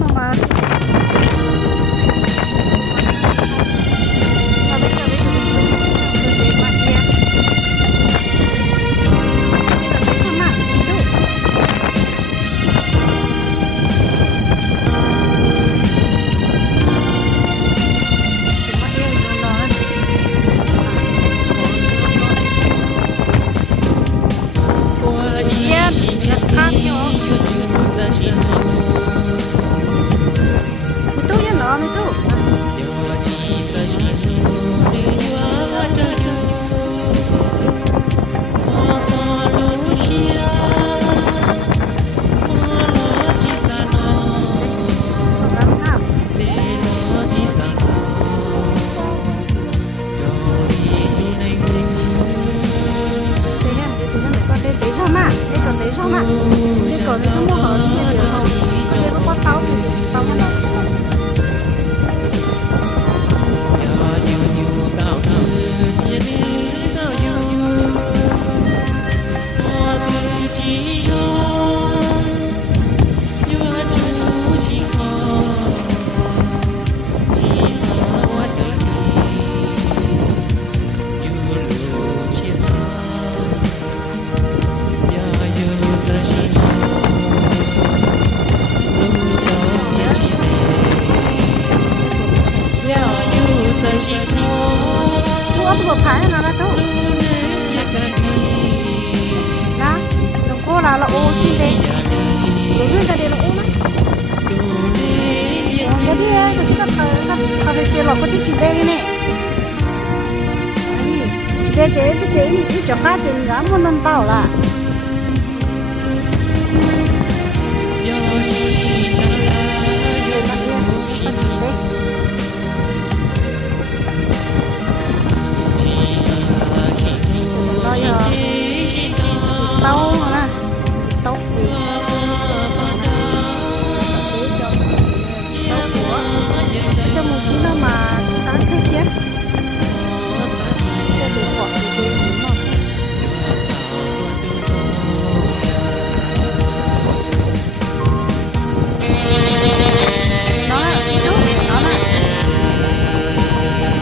mà là ô xin đấy rồi người ta đây là ô mà cái đi cái chúng ta phải xem là có cái chuyện đây này để cái chỗ khác thì ngã một lần tao là tao mà tao cho một tí nữa mà tao thấy chết cho để khoảng thì đúng không nó là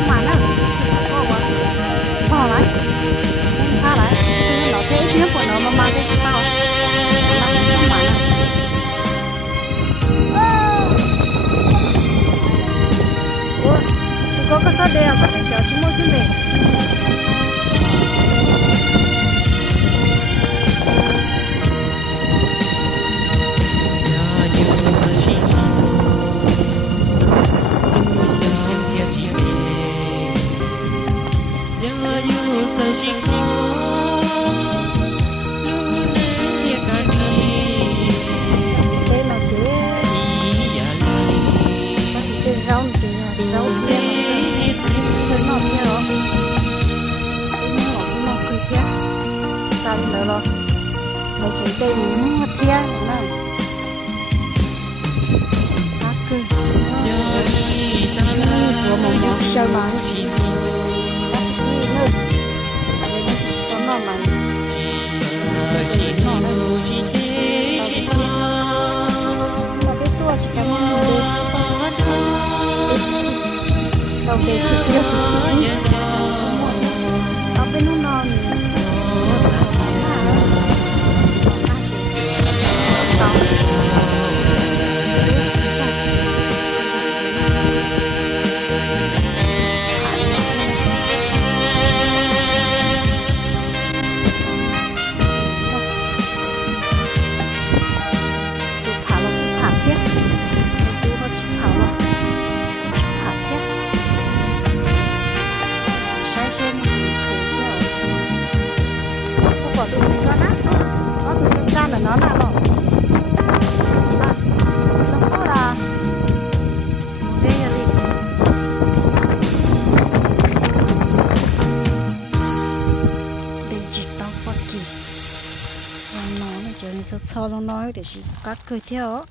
mà nó bỏ lại xa lại nó thế nhất của nó mà mang cái sao nó mà có cái số đeo có cái chỗ chỉ mua xin về đây muốn một tia nữa ác cơ chúa mong mong chơi mà nữa có nó mà cái tua chỉ cảm ơn đầu để thực hiện ở bên nó non nó là nó có là đây là gì đây chỉ tao phát kỳ nó này cho nên sao nó nói để chỉ các cười theo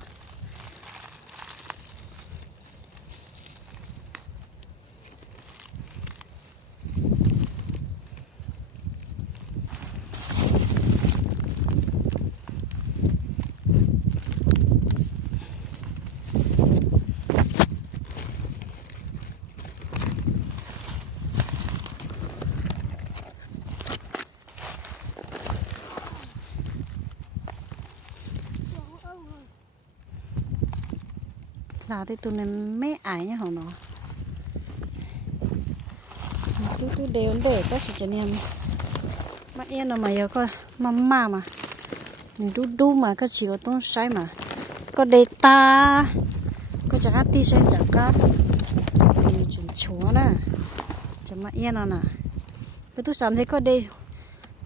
là thì tụi này mấy ai nhá họ nó tôi đều để có sự cho nên mà yên là mà giờ coi mama mà mình đu mà có chỉ có tông sai mà có đề ta có chẳng hạn tí sen chẳng có mình chuyển chúa nè chẳng mà yên nào nè cái tôi sáng thấy có đề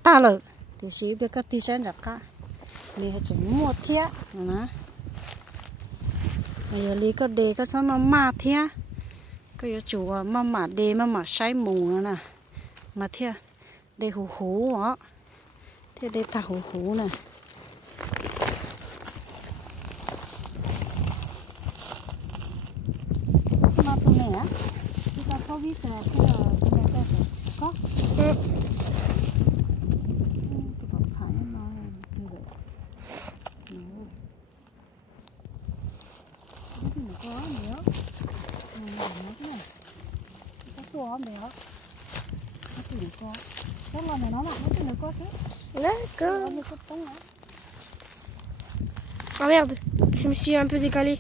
ta rồi thì chỉ biết có tí sen chẳng có thì chỉ mua thiết nè bây giờ lý có đề có sao mà thiết có giờ chủ mà đề mà sai mù nữa nè mà thiết đề hú hú đó thế đề ta hú hú nè mà tụi này á chúng ta có biết là cái tụi này ta có tụi bạn phải nói như vậy cái này có nữa cái này có số nữa cái này có cái lần này nó là cái này có thế D'accord. Ah merde, je me suis un peu décalé.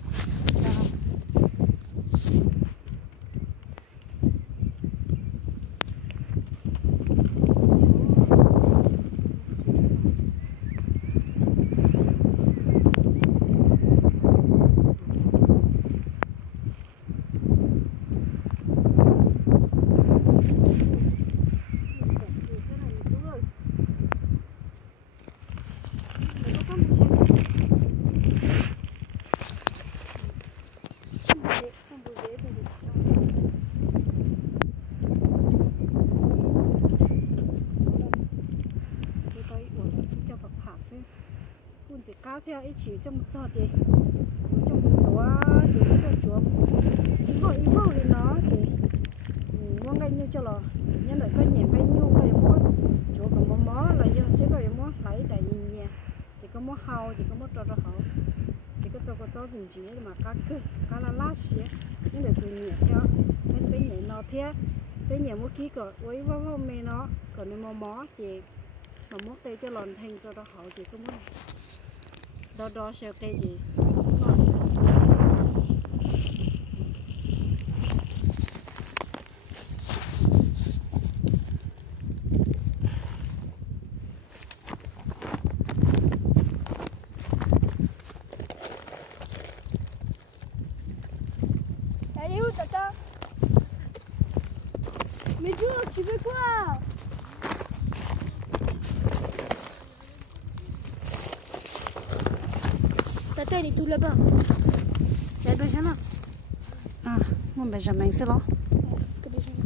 cá theo ấy chỉ trong một giọt thì trong một gió chỉ cho chúa ít hồi thì nó thì ngon ngay như cho lò nhân lại có nhẹ cái nhu cái món chúa còn món mó là do sẽ có món lấy đại nhìn nhẹ chỉ có món hàu chỉ có món trò hậu chỉ có cho gì gì mà cá là lá xía nhưng để từ nhẹ theo cái nhẹ nó theo cái nhẹ một ký cỡ với vào mê nó còn nếu mó thì mà mốt tay cho lòn thành cho hậu chỉ có món đó sao cây gì Elle est où, Tata? Mais Jo, tu veux quoi? Tata, elle est tout là-bas. C'est le Benjamin. Ah, mon Benjamin, c'est là. Que Benjamin.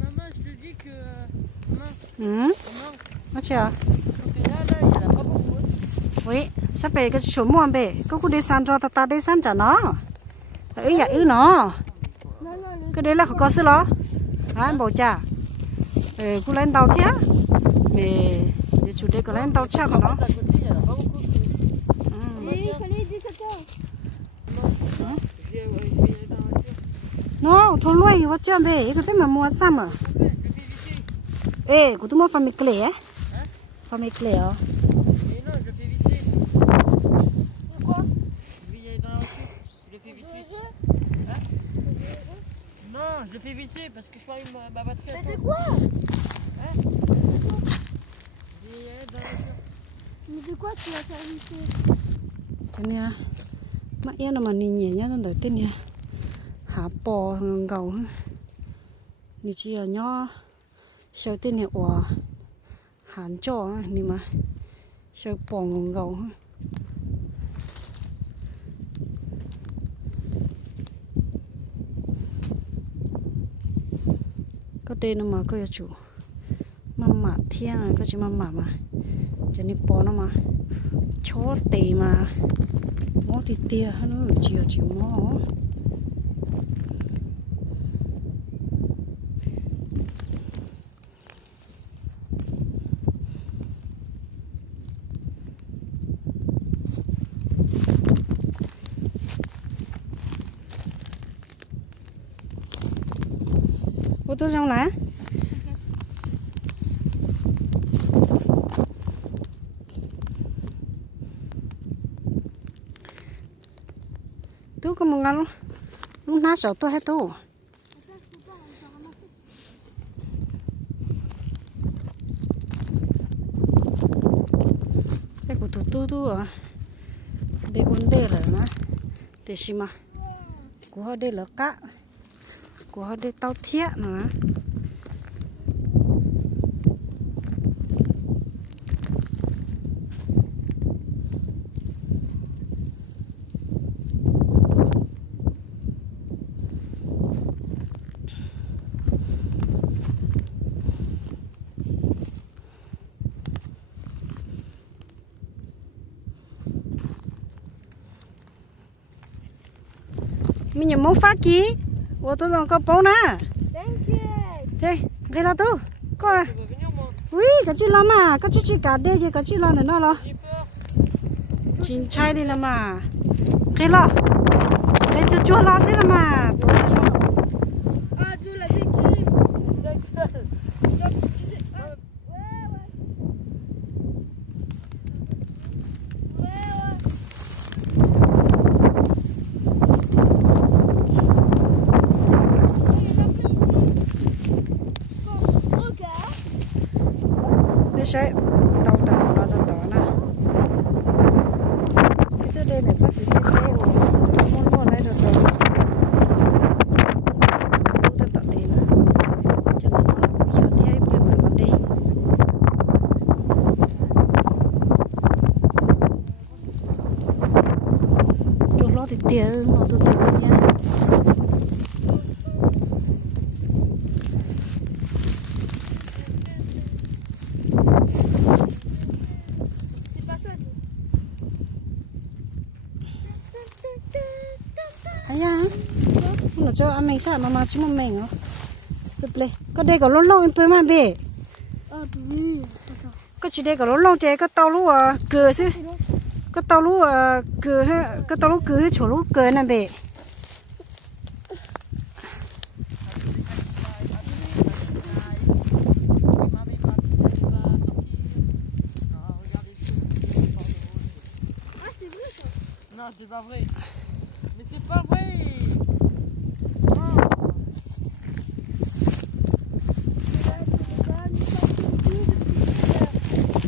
Maman, je te dis que... Maman, Maman, tu as? là, il n'y en a pas beaucoup. Oui, ça fait cái số mua bể, có khu descend cho ta descend cho nó. Ấy dạ nó. Cái đấy là có sự lo. Hả, bộ cha. Cô lên tàu kia. Mais chủ đề có lên tàu chắc của nó. Il fallait aider Tata. Nó, thôi lui, vắt chân bể, cái mà mua xăm à? Ê, của tôi mua famille clé á. Famille clé à? Mais non, je le fais vite. Pourquoi? Je vais y aller dans la voiture. Je le fais vite. Hein? Non, je le fais vite parce que je parie ma batterie. Mais de quoi? Hein? Je vais y aller dans la voiture. Mais de quoi tu vas faire visser? Cho nên mà em là mà nhìn nhẹ nhá, đầu tiên nha, há bò gầu, như chỉ là nhỏ, sau tiên này ủa, hán cho, nhưng mà sau bò gầu, có tên nó mà có chủ, mama thiên này có chỉ mama mà, cho nên bò nó mà, chó tì mà. Mó thì tia nó chỉ mó ô tô trong lá là lúc nãy sợ tôi hết tôi cái của tụi tôi à để vấn đề là nó để gì mà của họ đây là cá của họ đây tao thiết nữa mình nhớ muốn phát ký, tôi còn có bông nè, Thank you. chơi, cái là tôi, coi Tu veux venir, moi? oui, cái gì lo mà, cái gì cả đây thì cái gì lo nữa nó lo, J'ai peur. chín chai đi là mà, cái lo, cái chua lo thế là mà, Ah, tu la victime. Ta gueule. để sẽ tàu tàu nó tàu tàu nè, cái thứ đây này phát cái cái muốn này rồi tàu, tôi tàu đi nè, cho nên nó giờ thì em phải bắt đi. Chỗ lo thì tiền nó tôi tiền nha. C'est pas ça. Hay à? Nó cho anh mình sao mà chỉ một mình hả? Stop lên. Có đây có lâu lâu em phải mà về. Ah, oui. Attends. Có chỉ đây có lâu lâu chơi có tàu lú cửa chứ. Có tàu lú cửa ha, có tàu lú cửa chỗ lú cửa nè về. Ah, c'est vrai ça. Non, c'est pas vrai. Mais c'est pas vrai.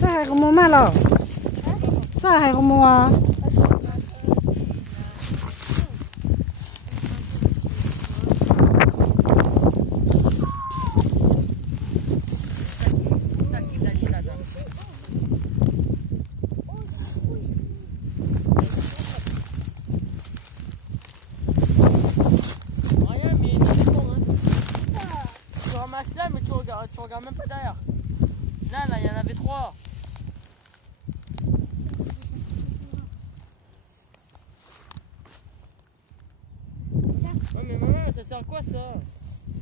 Sao hay không mua mà lò? Sao hay không mua? Rien, mais t'as raison, hein. Tu ramasses là, mais tu regardes même pas derrière. Là, il y en avait 3. Ouais, mais maman, ça sert à quoi ça?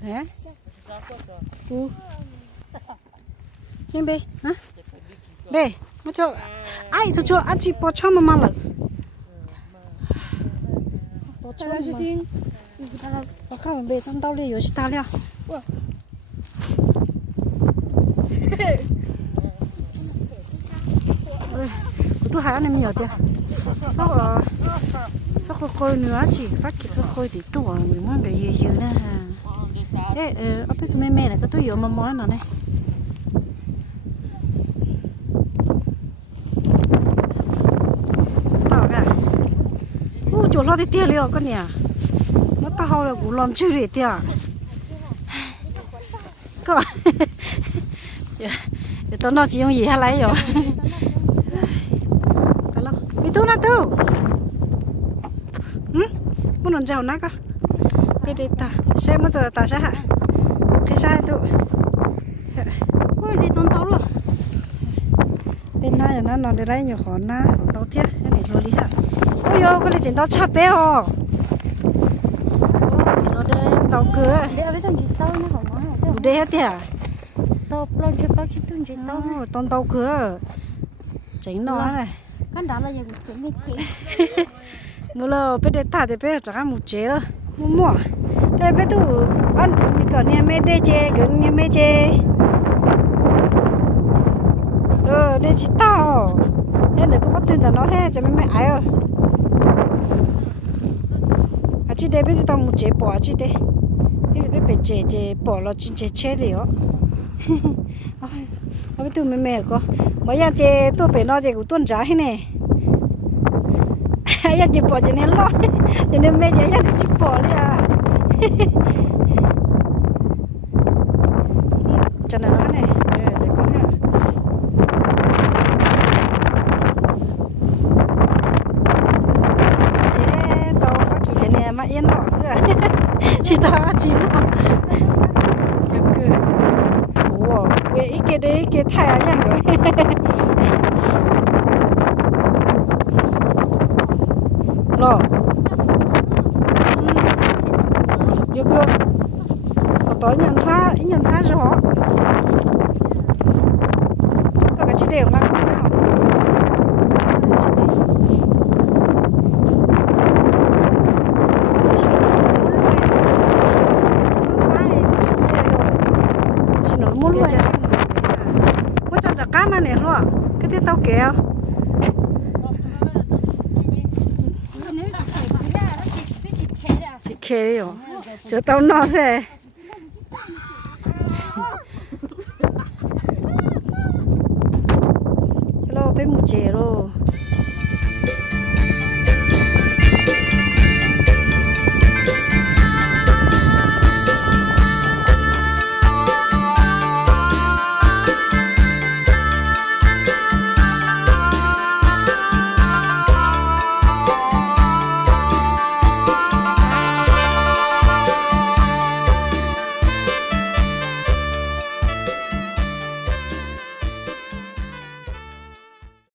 Hả? Ça sert à quoi ça? Où? Trên bê, hả? C'est pas lui qui sort. Bê, mua cho. Ai cho ăn chỉ bỏ cho mà lợn. Bỏ cho Ça va mà. jeter une. Mais c'est pas grave. Bỏ không bê tao đi rồi ta liền. Tôi hay ăn em nhiều tiền. Sao khôi nữa chỉ phát kịp khôi thì tôi mình muốn cái gì nữa ha. Ê, ở bên tụi mẹ này có tôi hiểu mà món nào này. Tao cả. Chỗ lo thì tiền liệu con nhỉ. Nó tao là cũng làm chữ để tiền. Có. Để tao nói chỉ dùng gì hay lấy rồi. Tao lo. Bị tu na tu. Muốn làm giàu nát à? Bây giờ ta sẽ muốn giờ ta sẽ hả? Cái sai tu. Ôi đi tốn tao luôn. Bên này nó để lấy nhiều khó na, tao tiếc sẽ để luôn đi hả? Ôi yo, cái này chỉ tao chắp bé hò. Nó đây tao cửa. Để ở bên chị tao nó không có. Đủ đây hết tiệt. Tao lo cho tao chỉ tung chuyện tao. Tao tao cửa. Chính nó này. Cái đó là gì cũng biết chị. Mua lo bây giờ ta thì bây giờ chẳng một chế đâu. Mua. Thế bây giờ ăn cái này mấy đê chế, cái này mấy chế. Đây chỉ tao. Nên để có bắt tiền cho nó hết, cho mấy ai ơi. À chỉ để bây giờ tao một chế bỏ chỉ để bây giờ chế bỏ là chỉ chế liền bây giờ mẹ mẹ có mấy giờ chế tôi phải nói chế của tuần trả hay nè giờ chỉ bỏ cho nên lo cho nên mẹ giờ chỉ bỏ đi à cho nên nó này để có ha thế tao phát kỳ cho nên mà yên nó xưa chỉ tao chỉ nó cái wow vậy cái đấy cái thay à nhang rồi lo yêu cơ tối nhận xa rõ có cái chỉ đều mà cá mà này luôn cái tí tao kéo chị kê rồi cho tao nó sẽ hello bé một chè rồi